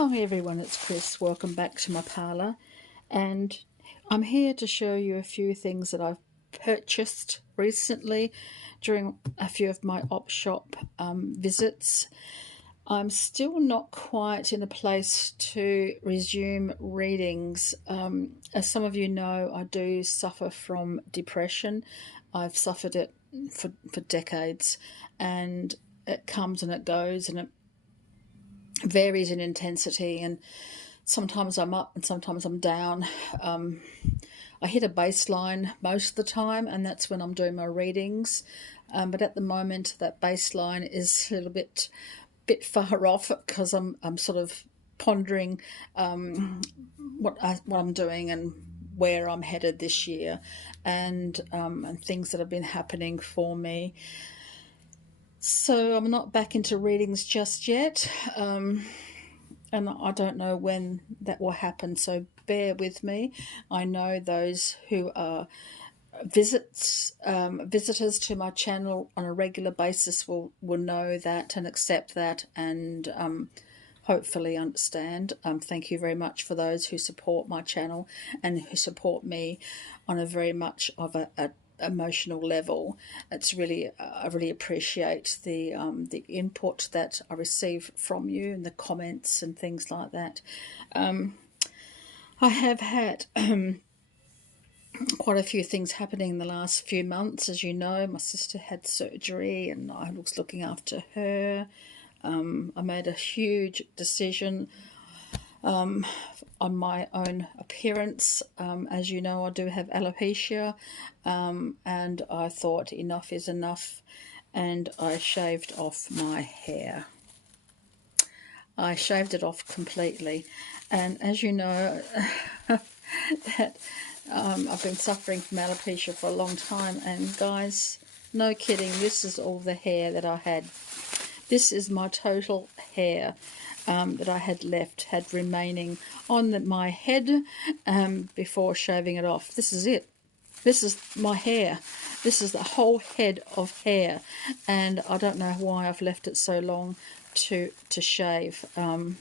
Hi everyone, it's Chris. Welcome back to my parlour, and I'm here to show you a few things that I've purchased recently during a few of my op shop visits. I'm still not quite in a place to resume readings. As some of you know, I do suffer from depression. I've suffered it for decades, and it comes and it goes, and it varies in intensity, and sometimes I'm up and sometimes I'm down. I hit a baseline most of the time, and that's when I'm doing my readings. But at the moment, that baseline is a little bit far off because I'm sort of pondering what I'm doing and where I'm headed this year, and things that have been happening for me. So I'm not back into readings just yet, and I don't know when that will happen, so bear with me. I know those who are visitors to my channel on a regular basis will know that and accept that, and hopefully understand. Thank you very much for those who support my channel and who support me on a very much of a emotional level. It's really I really appreciate the input that I receive from you and the comments and things like that. I have had quite a few things happening in the last few months. As you know, my sister had surgery and I was looking after her. I made a huge decision on my own appearance. As you know, I do have alopecia, and I thought enough is enough, and I shaved off my hair. I shaved it off completely, and as you know, that I've been suffering from alopecia for a long time, and guys, no kidding, this is all the hair that I had. This is my total hair that I had remaining on my head before shaving it off. This is it. This is my hair. This is the whole head of hair, and I don't know why I've left it so long to shave. And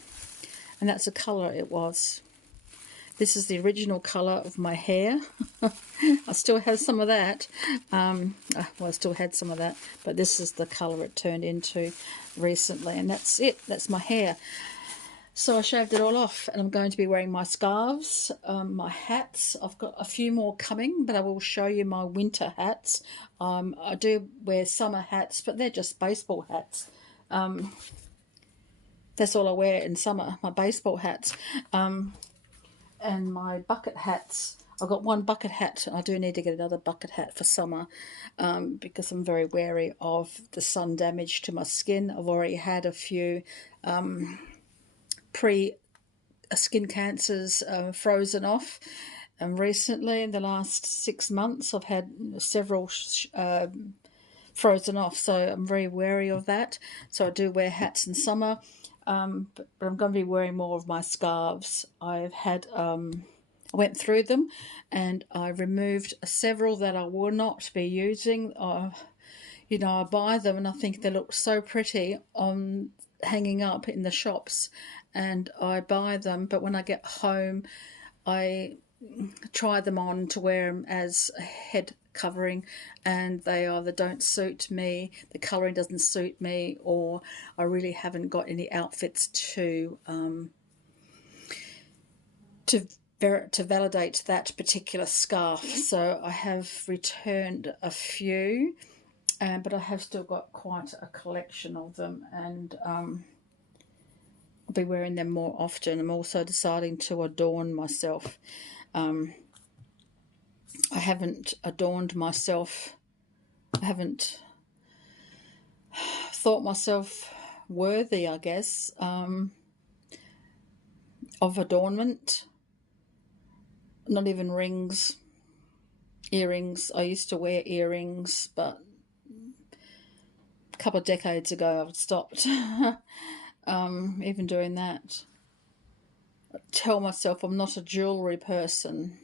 that's the colour it was. This is the original colour of my hair. I still have some of that. Well, I still had some of that, but this is the colour it turned into recently, and that's it. That's my hair. So I shaved it all off, and I'm going to be wearing my scarves, my hats. I've got a few more coming, but I will show you my winter hats. I do wear summer hats, but they're just baseball hats. That's all I wear in summer, my baseball hats. And my bucket hats. I've got one bucket hat. I do need to get another bucket hat for summer because I'm very wary of the sun damage to my skin. I've already had a few pre-skin cancers frozen off. And recently, in the last 6 months, I've had several frozen off. So I'm very wary of that. So I do wear hats in summer. But I'm going to be wearing more of my scarves. I've had, I went through them and I removed several that I will not be using. You know, I buy them and I think they look so pretty on hanging up in the shops, and I buy them, but when I get home, I try them on to wear them as a head covering, and they either don't suit me, the colouring doesn't suit me, or I really haven't got any outfits to validate that particular scarf. So I have returned a few, but I have still got quite a collection of them, and I'll be wearing them more often. I'm also deciding to adorn myself. I haven't adorned myself. I haven't thought myself worthy, I guess, of adornment. Not even rings, earrings. I used to wear earrings, but a couple of decades ago I've stopped even doing that. I tell myself I'm not a jewellery person,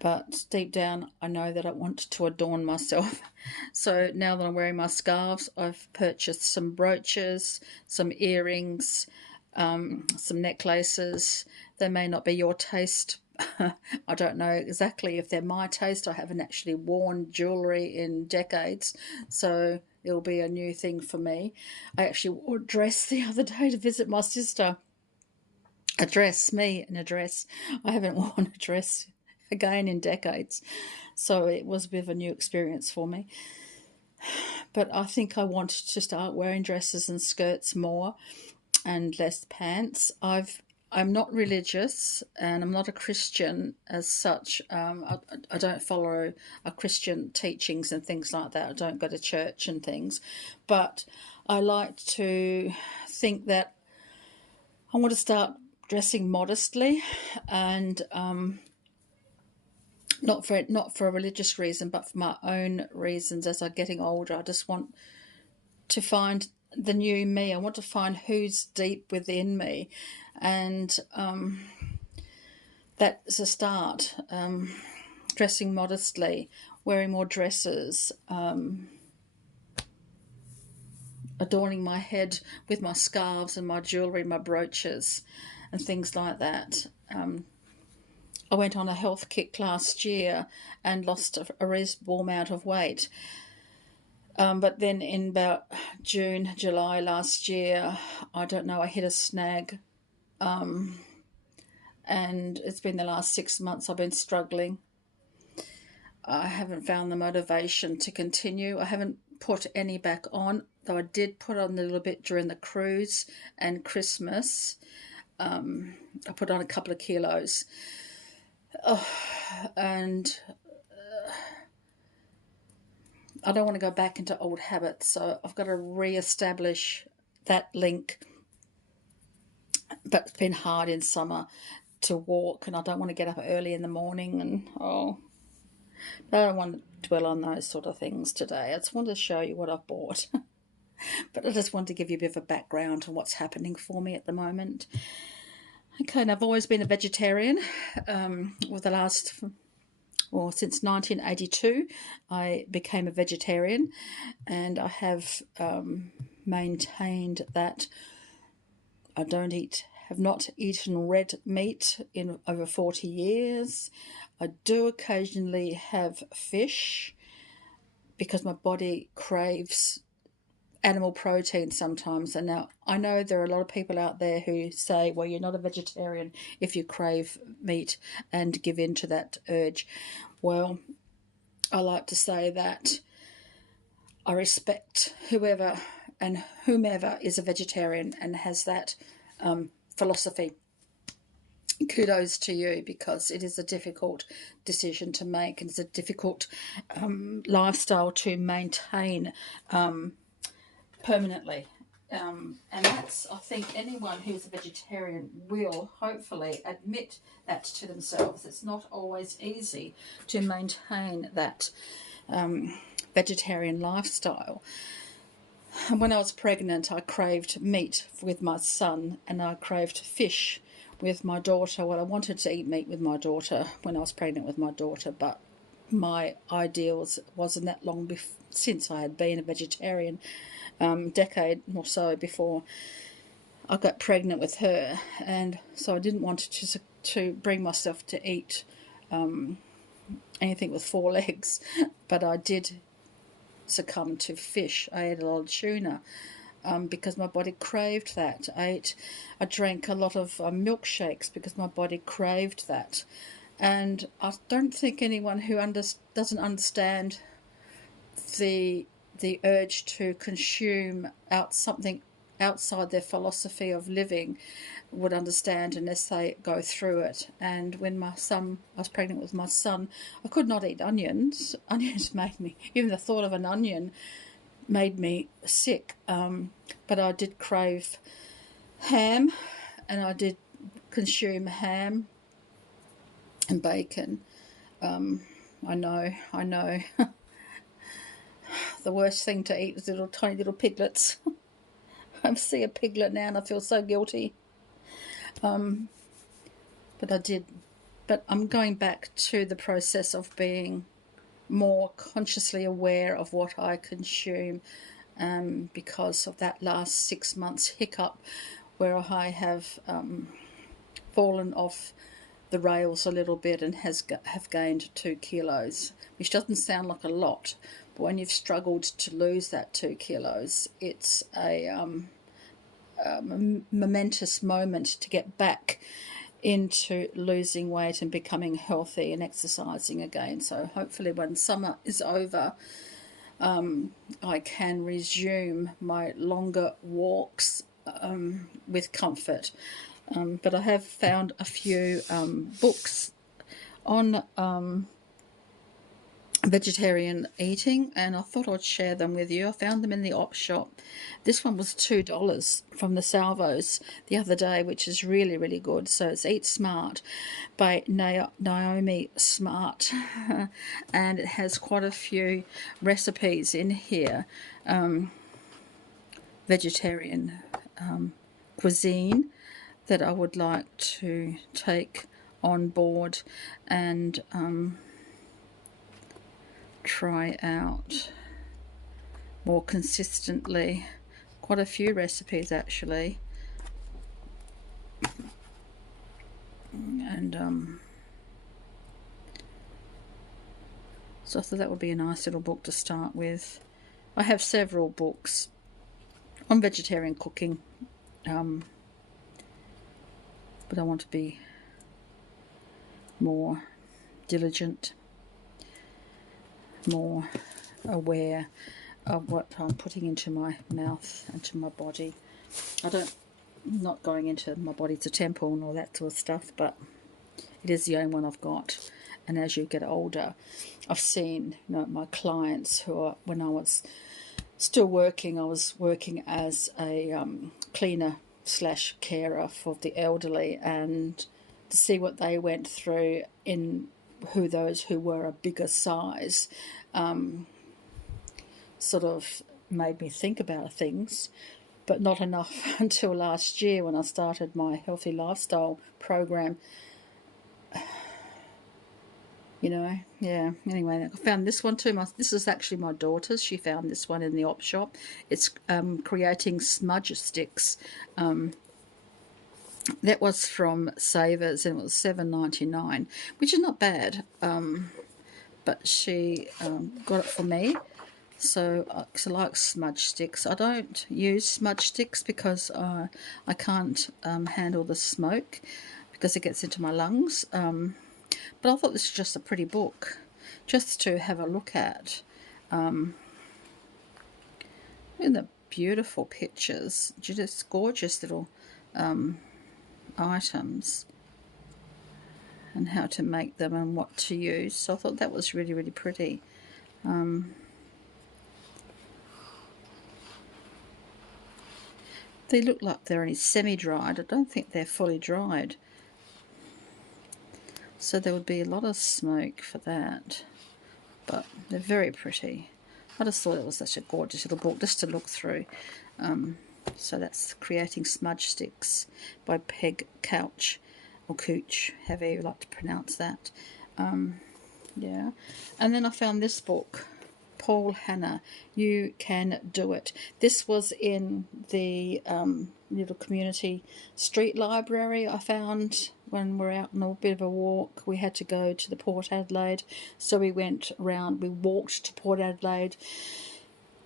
but deep down I know that I want to adorn myself. So now that I'm wearing my scarves, I've purchased some brooches, some earrings, some necklaces. They may not be your taste. I don't know exactly if they're my taste. I haven't actually worn jewellery in decades, so it'll be a new thing for me. I actually wore a dress the other day to visit my sister. A dress, me in a dress. I haven't worn a dress again in decades, so it was a bit of a new experience for me. But I think I want to start wearing dresses and skirts more and less pants. I'm not religious and I'm not a Christian as such. I don't follow a Christian teachings and things like that. I don't go to church and things, but I like to think that I want to start dressing modestly, and not for a religious reason, but for my own reasons. As I'm getting older, I just want to find the new me. I want to find who's deep within me, and that's a start. Dressing modestly, wearing more dresses, adorning my head with my scarves and my jewellery, my brooches, and things like that. I went on a health kick last year and lost a reasonable amount of weight. But then in about June, July last year, I don't know, I hit a snag. And it's been the last 6 months I've been struggling. I haven't found the motivation to continue. I haven't put any back on, though I did put on a little bit during the cruise and Christmas. I put on a couple of kilos. And I don't want to go back into old habits, so I've got to re-establish that link. But it's been hard in summer to walk, and I don't want to get up early in the morning, and I don't want to dwell on those sort of things today. I just wanted to show you what I've bought. But I just wanted to give you a bit of a background on what's happening for me at the moment. Okay, and I've always been a vegetarian. Since 1982, I became a vegetarian, and I have maintained that I have not eaten red meat in over 40 years. I do occasionally have fish because my body craves animal protein sometimes. And now I know there are a lot of people out there who say, well, you're not a vegetarian if you crave meat and give in to that urge. Well, I like to say that I respect whomever is a vegetarian and has that philosophy. Kudos to you, because it is a difficult decision to make, and it's a difficult lifestyle to maintain permanently. And that's, I think, anyone who's a vegetarian will hopefully admit that to themselves. It's not always easy to maintain that vegetarian lifestyle. When I was pregnant, I craved meat with my son, and I craved fish with my daughter. Well, I wanted to eat meat with my daughter when I was pregnant with my daughter, but my ideals wasn't that long since I had been a vegetarian, decade or so before I got pregnant with her, and so I didn't want to bring myself to eat anything with 4 legs, but I did succumb to fish. I ate a lot of tuna because my body craved that. I drank a lot of milkshakes because my body craved that. And I don't think anyone who doesn't understand the urge to consume something outside their philosophy of living would understand unless they go through it. And when I was pregnant with my son, I could not eat onions. Onions made me, even the thought of an onion made me sick. But I did crave ham, and I did consume ham and bacon. I know. The worst thing to eat is tiny little piglets. I see a piglet now and I feel so guilty. But I did. But I'm going back to the process of being more consciously aware of what I consume, because of that last 6 months hiccup where I have fallen off the rails a little bit and have gained 2 kilos, which doesn't sound like a lot, but when you've struggled to lose that 2 kilos, it's a momentous moment to get back into losing weight and becoming healthy and exercising again. So hopefully when summer is over, I can resume my longer walks with comfort. But I have found a few books on vegetarian eating, and I thought I'd share them with you. I found them in the op shop. This one was $2 from the Salvos the other day, which is really, really good. So it's Eat Smart by Naomi Smart, and it has quite a few recipes in here, vegetarian cuisine that I would like to take on board and try out more consistently. Quite a few recipes actually, and so I thought that would be a nice little book to start with. I have several books on vegetarian cooking, but I want to be more diligent, more aware of what I'm putting into my mouth and to my body. I'm not going into my body's a temple and all that sort of stuff, but it is the only one I've got. And as you get older, I've seen, my clients who are, when I was still working, I was working as a cleaner / carer for the elderly, and to see what they went through in those who were a bigger size sort of made me think about things, but not enough until last year when I started my healthy lifestyle program. Yeah, anyway, I found this one too. This is actually my daughter's. She found this one in the op shop. It's creating smudge sticks. That was from Savers, and it was $7.99, which is not bad. But she got it for me. So I like smudge sticks. I don't use smudge sticks because I can't handle the smoke because it gets into my lungs. But I thought this was just a pretty book just to have a look at. And the beautiful pictures, just gorgeous little items, and how to make them and what to use. So I thought that was really, really pretty. They look like they're only semi-dried. I don't think they're fully dried. So there would be a lot of smoke for that. But they're very pretty. I just thought it was such a gorgeous little book just to look through. So that's Creating Smudge Sticks by Peg Couch, or Cooch, however you like to pronounce that. Yeah. And then I found this book, Paul Hannah, You Can Do It. This was in the little community street library I found when we're out on a bit of a walk. We had to go to the Port Adelaide, so we went around. We walked to Port Adelaide.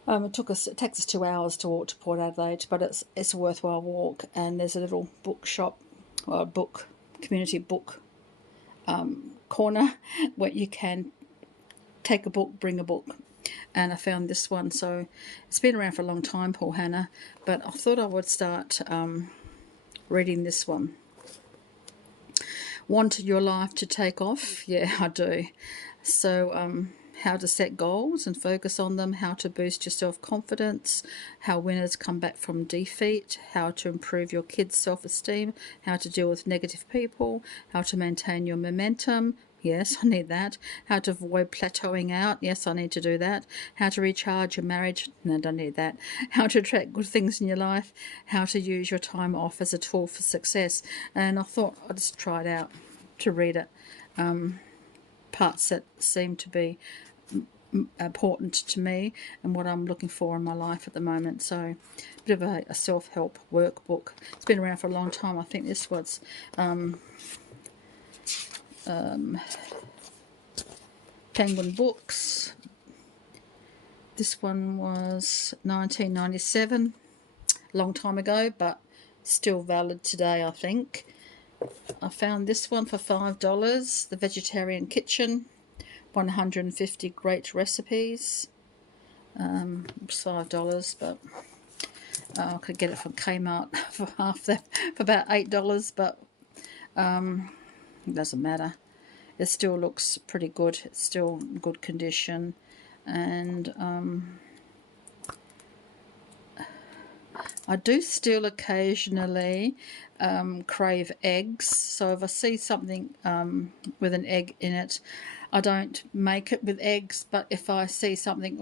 It takes us 2 hours to walk to Port Adelaide, but it's a worthwhile walk. And there's a little bookshop, or community book corner where you can take a book, bring a book. And I found this one. So it's been around for a long time, Paul Hannah, but I thought I would start reading this one. Want your life to take off? Yeah, I do. So how to set goals and focus on them, how to boost your self-confidence, how winners come back from defeat, how to improve your kids' self-esteem, how to deal with negative people, how to maintain your momentum. Yes, I need that. How to avoid plateauing out. Yes, I need to do that. How to recharge your marriage. No, I don't need that. How to attract good things in your life. How to use your time off as a tool for success. And I thought I'd just try it out to read it. Parts that seem to be important to me and what I'm looking for in my life at the moment. So a bit of a self-help workbook. It's been around for a long time. I think this was Penguin Books. This one was 1997, a long time ago, but still valid today, I think. I found this one for $5, The Vegetarian Kitchen, 150 great recipes. It's $5, but I could get it from Kmart for half that, for about $8, but it doesn't matter. It still looks pretty good. It's still in good condition, and I do still occasionally crave eggs. So if I see something with an egg in it, I don't make it with eggs, but if I see something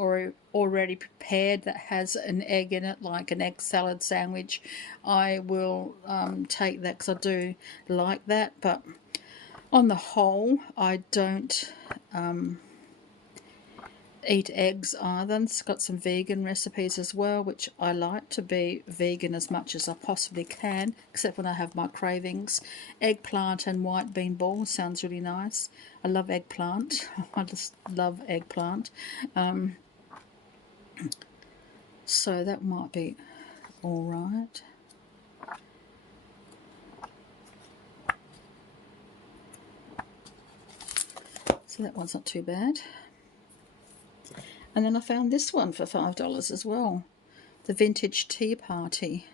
already prepared that has an egg in it, like an egg salad sandwich, I will take that because I do like that. But on the whole, I don't eat eggs either. It's got some vegan recipes as well, which I like to be vegan as much as I possibly can, except when I have my cravings. Eggplant and white bean ball sounds really nice. I love eggplant. I just love eggplant. So that might be all right. So that one's not too bad. And then I found this one for $5 as well, the Vintage Tea Party.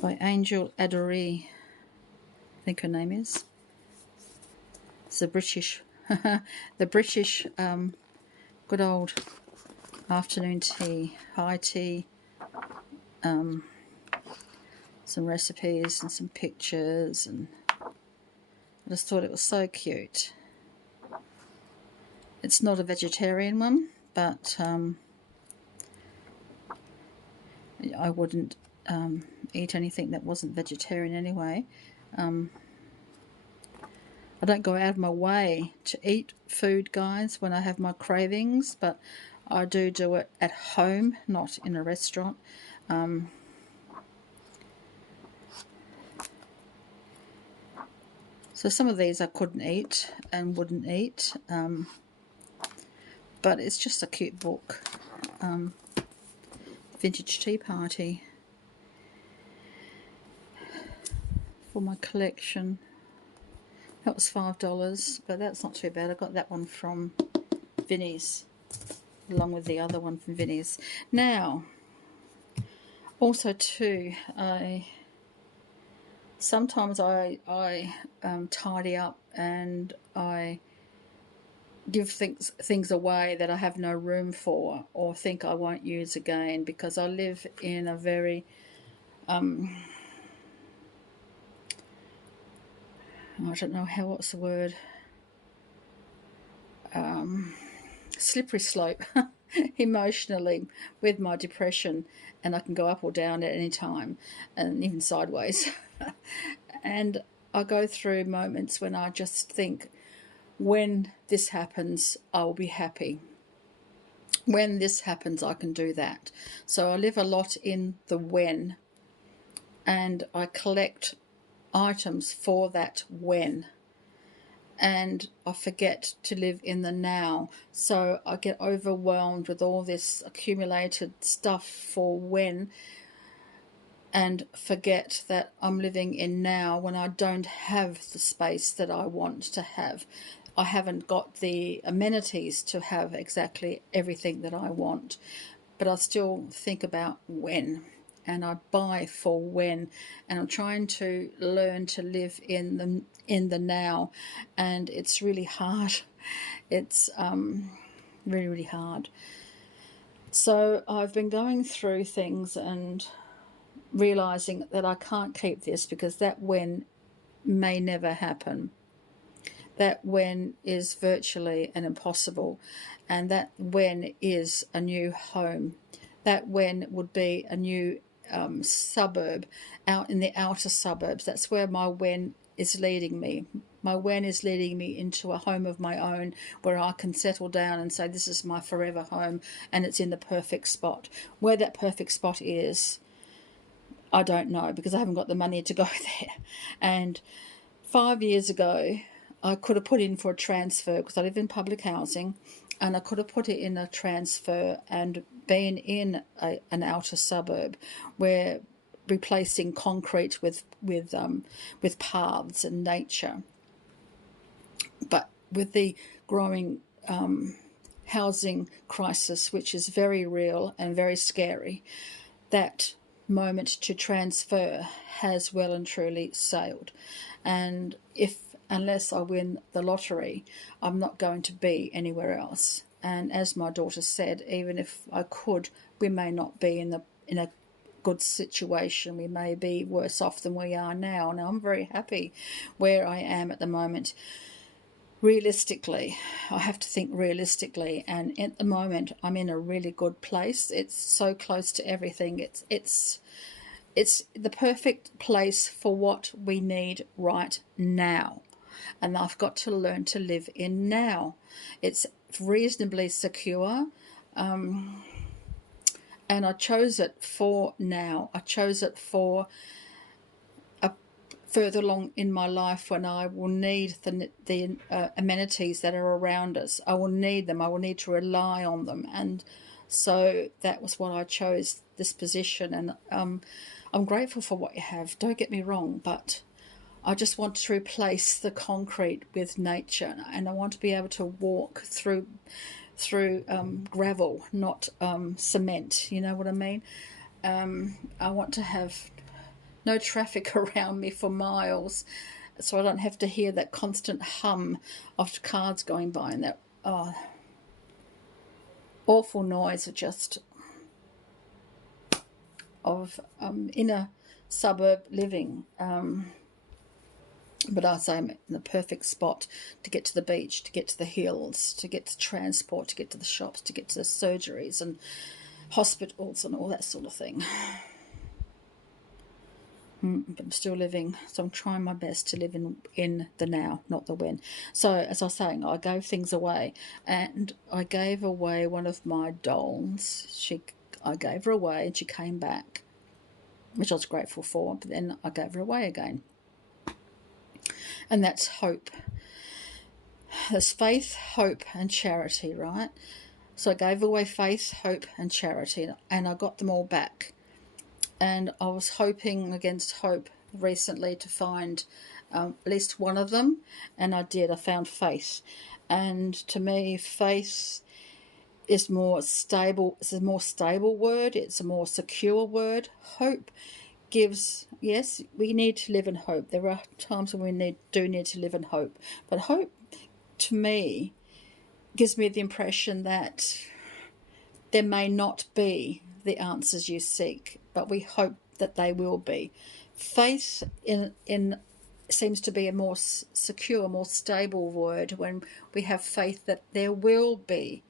By Angel Adoree, I think her name is. It's the British, the British good old afternoon tea, high tea, some recipes and some pictures, and I just thought it was so cute. It's not a vegetarian one, but I wouldn't eat anything that wasn't vegetarian anyway. I don't go out of my way to eat food, guys, when I have my cravings, but I do it at home, not in a restaurant. So some of these I couldn't eat and wouldn't eat, but it's just a cute book. Vintage Tea Party for my collection. That was $5, but that's not too bad. I got that one from Vinnie's, along with the other one from Vinnie's. Now, also too, sometimes I tidy up and I give things away that I have no room for or think I won't use again, because I live in a very I don't know what's the word, slippery slope emotionally with my depression, and I can go up or down at any time, and even sideways. And I go through moments when I just think, when this happens, I will be happy. When this happens, I can do that. So I live a lot in the when, and I collect items for that when, and I forget to live in the now. So I get overwhelmed with all this accumulated stuff for when, and forget that I'm living in now when I don't have the space that I want to have. I haven't got the amenities to have exactly everything that I want, but I still think about when, and I buy for when, and I'm trying to learn to live in the now, and it's really hard. It's really, really hard. So I've been going through things and realizing that I can't keep this, because that when may never happen. That when is virtually an impossible, and that when is a new home. That when would be a new suburb out in the outer suburbs. That's where my when is leading me. My when is leading me into a home of my own where I can settle down and say this is my forever home, and it's in the perfect spot. Where that perfect spot is, I don't know, because I haven't got the money to go there. And 5 years ago, I could have put in for a transfer because I live in public housing, and I could have put it in a transfer and been in an outer suburb where replacing concrete with paths and nature. But with the growing housing crisis, which is very real and very scary, that moment to transfer has well and truly sailed. And unless I win the lottery, I'm not going to be anywhere else. And as my daughter said, even if I could, we may not be in a good situation. We may be worse off than we are now. And I'm very happy where I am at the moment. Realistically, I have to think realistically, and at the moment I'm in a really good place. It's so close to everything. It's the perfect place for what we need right now, and I've got to learn to live in now. It's reasonably secure, and I chose it for now. I chose it for further along in my life when I will need the amenities that are around us. I will need them. I will need to rely on them. And so that was what I chose, this position. And I'm grateful for what you have. Don't get me wrong, but I just want to replace the concrete with nature. And I want to be able to walk through gravel, not cement. You know what I mean? I want to have no traffic around me for miles, so I don't have to hear that constant hum of cars going by and that awful noise of inner suburb living. But I say I'm in the perfect spot to get to the beach, to get to the hills, to get to transport, to get to the shops, to get to the surgeries and hospitals and all that sort of thing. But I'm still living, so I'm trying my best to live in the now, not the when. So as I was saying, I gave things away, and I gave away one of my dolls. I gave her away, and she came back, which I was grateful for. But then I gave her away again, and that's hope. There's faith, hope, and charity, right? So I gave away faith, hope, and charity, and I got them all back. And I was hoping against hope recently to find at least one of them, and I did. I found faith. And to me, faith is more stable. It's a more stable word. It's a more secure word. Hope gives, yes, we need to live in hope. There are times when we do need to live in hope. But hope, to me, gives me the impression that there may not be the answers you seek, but we hope that they will be. Faith in seems to be a more secure, more stable word when we have faith that there will be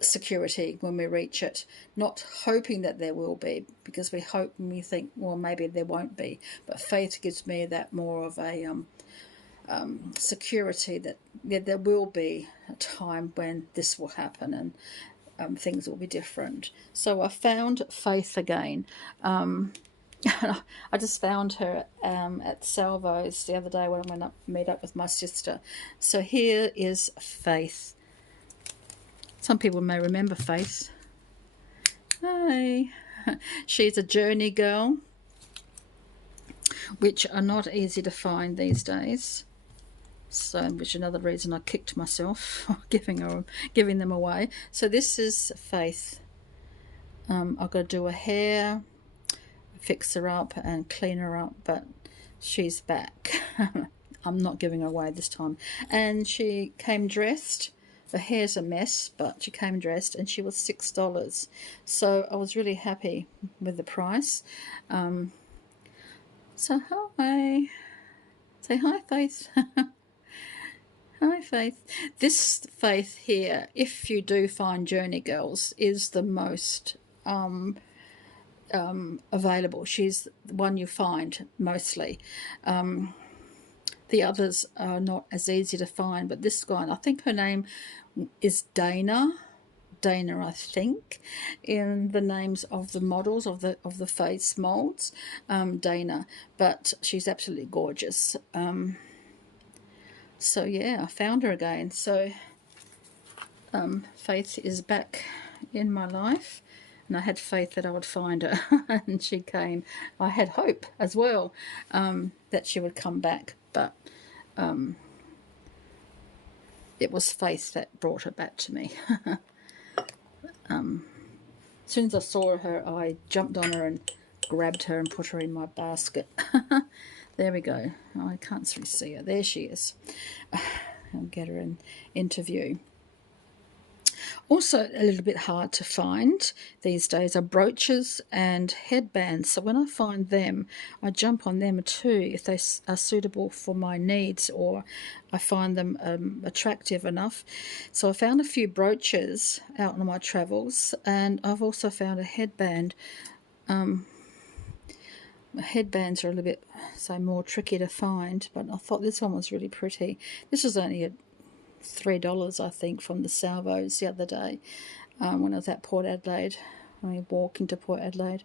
security when we reach it, not hoping that there will be, because we hope and we think, well, maybe there won't be. But faith gives me that more of a security that there will be a time when this will happen and things will be different. So I found faith again. I just found her at Salvo's the other day when I went up meet up with my sister. So here is Faith. Some people may remember Faith. Hi. She's a journey girl, which are not easy to find these days. So, which is another reason I kicked myself for giving them away. So this is Faith. I've got to do her hair, fix her up and clean her up, but she's back. I'm not giving her away this time. And she came dressed. Her hair's a mess, but she came dressed, and she was $6. So I was really happy with the price. So hi. Say hi, Faith. Hi, Faith. This Faith here, if you do find Journey Girls, is the most available. She's the one you find mostly. The others are not as easy to find, but this one, I think her name is Dana, I think, in the names of the models of the face molds, Dana. But she's absolutely gorgeous. So yeah, I found her again. So Faith is back in my life, and I had faith that I would find her, and she came. I had hope as well that she would come back, but it was faith that brought her back to me. As soon as I saw her, I jumped on her and grabbed her and put her in my basket. There we go. Oh, I can't really see her. There she is. I'll get her in interview. Also, a little bit hard to find these days are brooches and headbands. So when I find them, I jump on them too if they are suitable for my needs, or I find them attractive enough. So I found a few brooches out on my travels, and I've also found a headband. Headbands are a little bit, say, more tricky to find, but I thought this one was really pretty. This was only $3, I think, from the Salvos the other day when I was at Port Adelaide. I walked into Port Adelaide.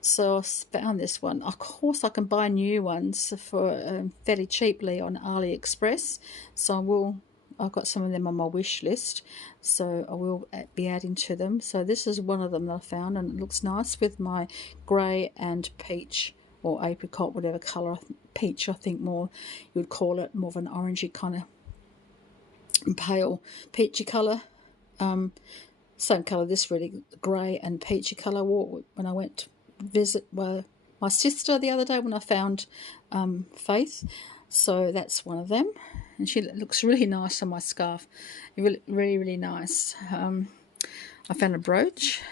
So I found this one. Of course, I can buy new ones for fairly cheaply on AliExpress. So I've got some of them on my wish list, so I will be adding to them. So this is one of them that I found, and it looks nice with my grey and peach or apricot, whatever colour. Peach, I think more you would call it, more of an orangey kind of pale peachy colour. Same colour, this really grey and peachy colour. When I went to visit my sister the other day when I found Faith. So that's one of them, and she looks really nice on my scarf. Really, really, really nice. I found a brooch.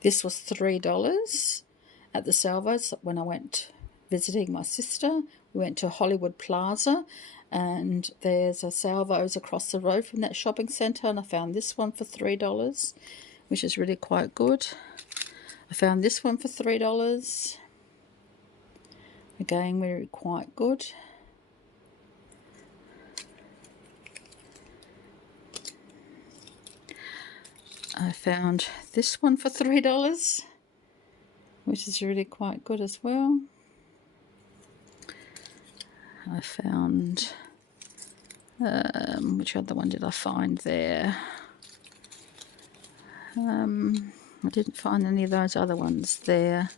This was $3 at the Salvos when I went visiting my sister. We went to Hollywood Plaza, and there's a Salvos across the road from that shopping centre, and I found this one for $3, which is really quite good. I found this one for $3. Again, really quite good. I found this one for $3, which is really quite good as well. I found, which other one did I find there? I didn't find any of those other ones there.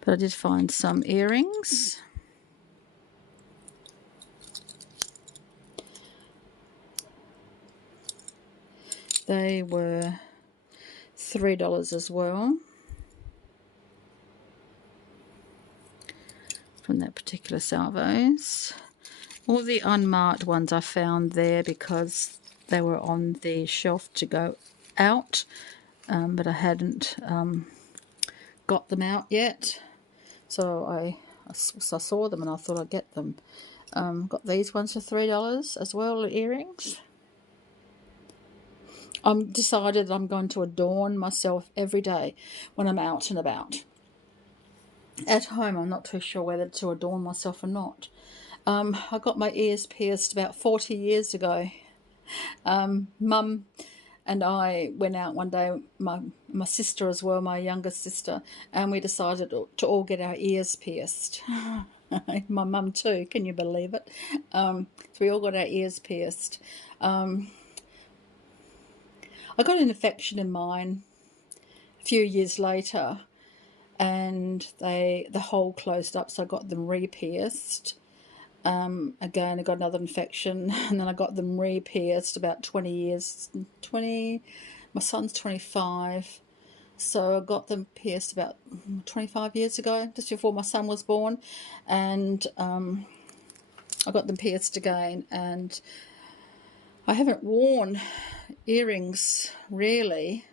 But I did find some earrings. They were $3 as well from that particular Salvos. All the unmarked ones I found there because they were on the shelf to go out, but I hadn't got them out yet. So I saw them and I thought I'd get them. Got these ones for $3 as well, earrings. I'm decided I'm going to adorn myself every day when I'm out and about. At home, I'm not too sure whether to adorn myself or not. I got my ears pierced about 40 years ago. Mum and I went out one day, my sister as well, my younger sister, and we decided to all get our ears pierced. My mum too, can you believe it? So we all got our ears pierced. I got an infection in mine a few years later, and the hole closed up, so I got them re-pierced. Again, I got another infection, and then I got them re-pierced about 20 years. My son's 25, so I got them pierced about 25 years ago, just before my son was born, and I got them pierced again, and I haven't worn earrings really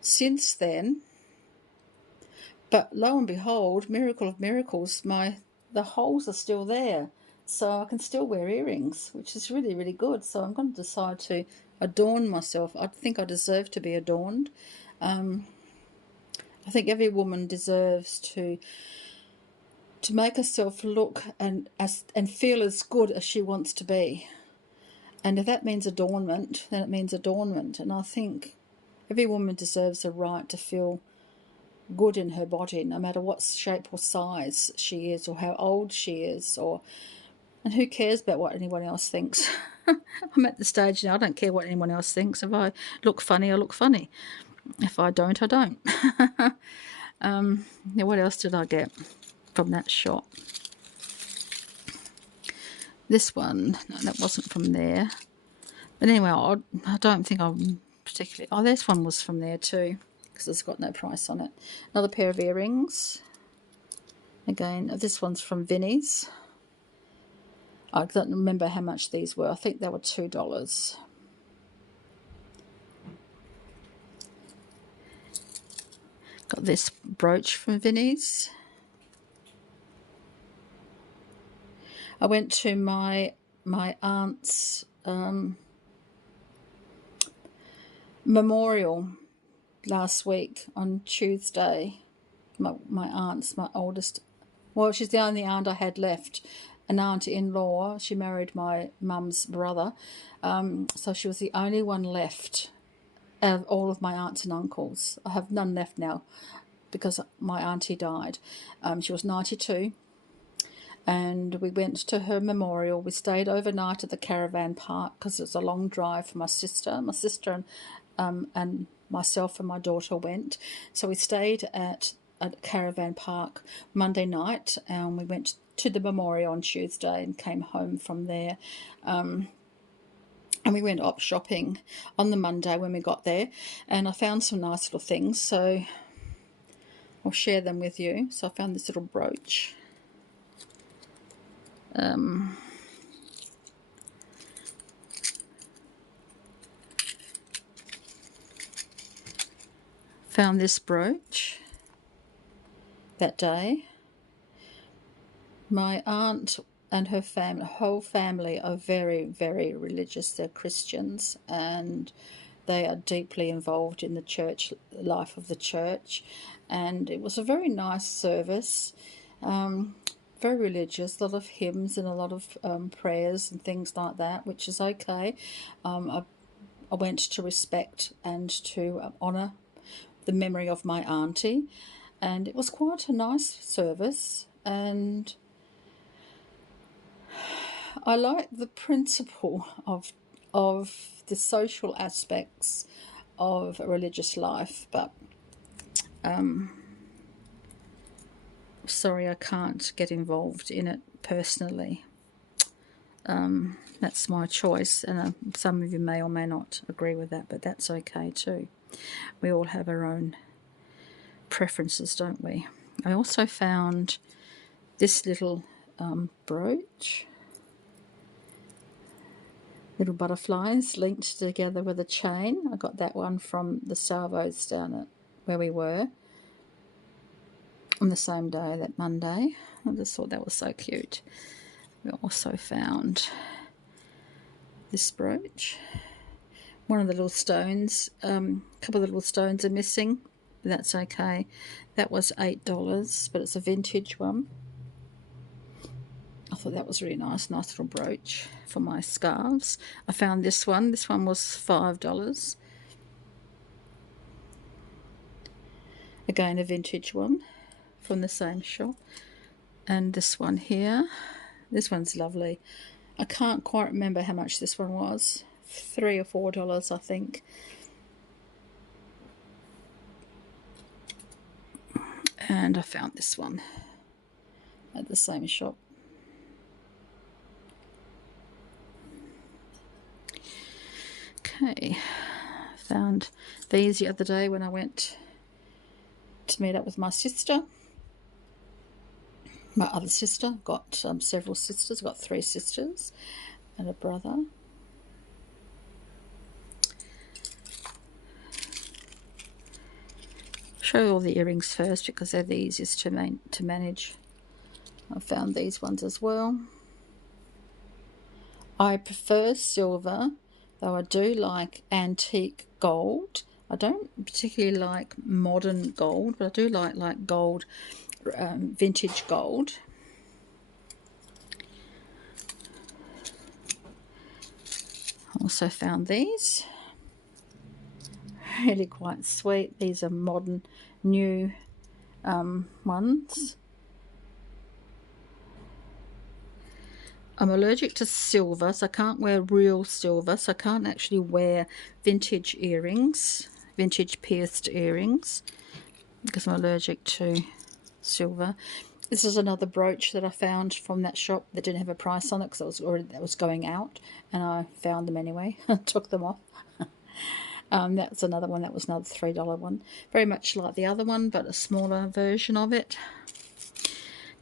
since then. But lo and behold, miracle of miracles, the holes are still there, so I can still wear earrings, which is really, really good. So I'm going to decide to adorn myself. I think I deserve to be adorned. I I think every woman deserves to make herself look and feel as good as she wants to be. And if that means adornment, then it means adornment. And I think every woman deserves the right to feel good in her body, no matter what shape or size she is, or how old she is, and who cares about what anyone else thinks. I'm at the stage now, I don't care what anyone else thinks. If I look funny, I look funny. If I don't, I don't. Now, what else did I get from that shop? This one, no, that wasn't from there. But anyway, I don't think I'm particularly... Oh, this one was from there too, because it's got no price on it. Another pair of earrings. Again, this one's from Vinnie's. I don't remember how much these were. I think they were $2. Got this brooch from Vinnie's. I went to my aunt's memorial last week on Tuesday. My aunt's my oldest. Well, she's the only aunt I had left. An aunt-in-law. She married my mum's brother. So she was the only one left out of all of my aunts and uncles. I have none left now because my auntie died. She was 92. And we went to her memorial. We stayed overnight at the caravan park because it was a long drive for my sister. My sister and myself and my daughter went. So we stayed at a caravan park Monday night, and we went to the memorial on Tuesday and came home from there. And we went op shopping on the Monday when we got there, and I found some nice little things, so I'll share them with you. So I found this little brooch. Found this brooch that day. My aunt and her whole family are very, very religious. They're Christians, and they are deeply involved in the church life of the church. And it was a very nice service. Very religious, a lot of hymns and a lot of prayers and things like that, which is okay. I went to respect and to honour the memory of my auntie, and it was quite a nice service. And I like the principle of the social aspects of a religious life, but sorry, I can't get involved in it personally. That's my choice, and some of you may or may not agree with that, but that's okay too. We all have our own preferences, don't we? I also found this little brooch, little butterflies linked together with a chain. I got that one from the Salvos down at where we were on the same day, that Monday. I just thought that was so cute. We also found this brooch. One of the little stones, a couple of the little stones are missing, but that's okay. That was $8, but it's a vintage one. I thought that was really nice little brooch for my scarves. I found this one. This one was $5. Again, a vintage one from the same shop. And this one here. This one's lovely. I can't quite remember how much this one was. $3 or $4, I think. And I found this one at the same shop. Okay, found these the other day when I went to meet up with my sister. My other sister. I've got several sisters. I've got 3 sisters and a brother. Show you all the earrings first because they're the easiest to manage. I found these ones as well. I prefer silver, though I do like antique gold. I don't particularly like modern gold, but I do like gold, vintage gold. Also found these, really quite sweet. These are modern, new ones. I'm allergic to silver, so I can't wear real silver, so I can't actually wear vintage earrings, vintage pierced earrings, because I'm allergic to silver. This is another brooch that I found from that shop that didn't have a price on it because that was going out, and I found them anyway. Took them off. That's another one. That was another $3 one. Very much like the other one, but a smaller version of it.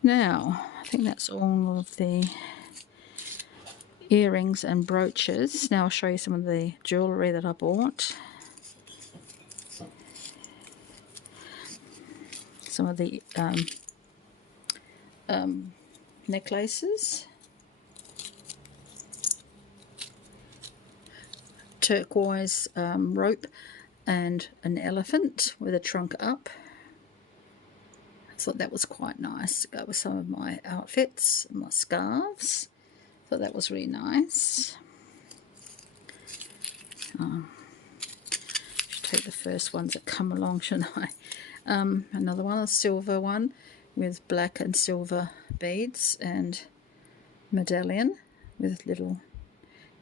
Now, I think that's all of the earrings and brooches. Now I'll show you some of the jewellery that I bought. Some of the necklaces. Turquoise rope and an elephant with a trunk up. I thought that was quite nice to go with some of my outfits, my scarves. Thought that was really nice. Should take the first ones that come along, shouldn't I? Another one, a silver one with black and silver beads and medallion with little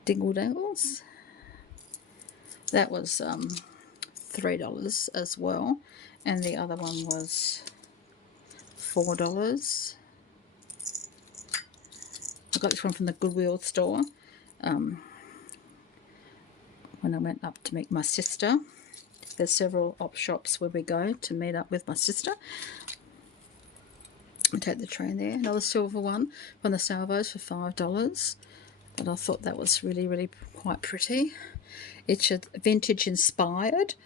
dingle dangles. That was $3 as well, and the other one was $4. I got this one from the Goodwill store when I went up to meet my sister. There's several op shops where we go to meet up with my sister. I take the train there. Another silver one from the Salvos for $5. But I thought that was really, really quite pretty. It's a vintage inspired.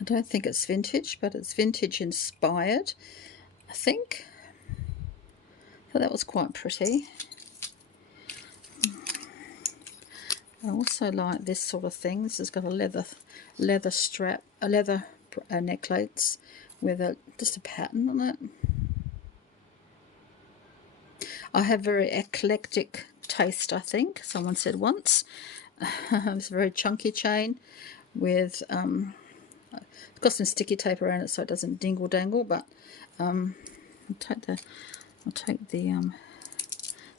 I don't think it's vintage, but it's vintage inspired, I think. So that was quite pretty. I also like this sort of thing. This has got a leather strap, a leather necklace with just a pattern on it. I have very eclectic taste, I think. Someone said once. It's a very chunky chain with it's got some sticky tape around it so it doesn't dingle dangle. But I'll take the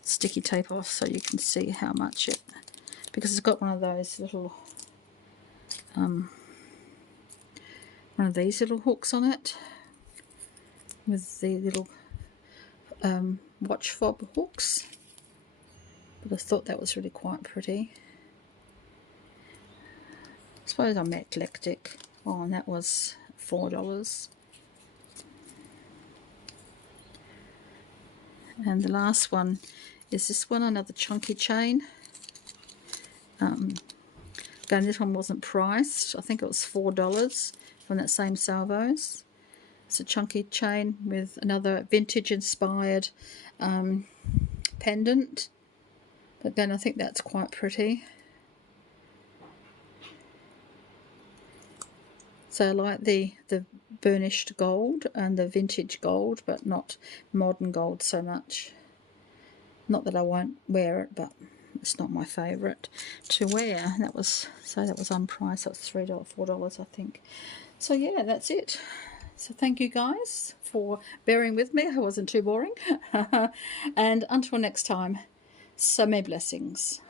sticky tape off so you can see how much it. Because it's got one of those little, one of these little hooks on it with the little watch fob hooks. But I thought that was really quite pretty. I suppose I'm eclectic. Oh, and that was $4. And the last one is this one, another chunky chain. Again, this one wasn't priced. I think it was $4 from that same Salvos. It's a chunky chain with another vintage inspired pendant. But then I think that's quite pretty. So I like the burnished gold and the vintage gold, but not modern gold so much. Not that I won't wear it, but it's not my favourite to wear. That was unpriced. That's $3, $4, I think. So yeah, that's it. So thank you guys for bearing with me. I wasn't too boring. And until next time, so many blessings.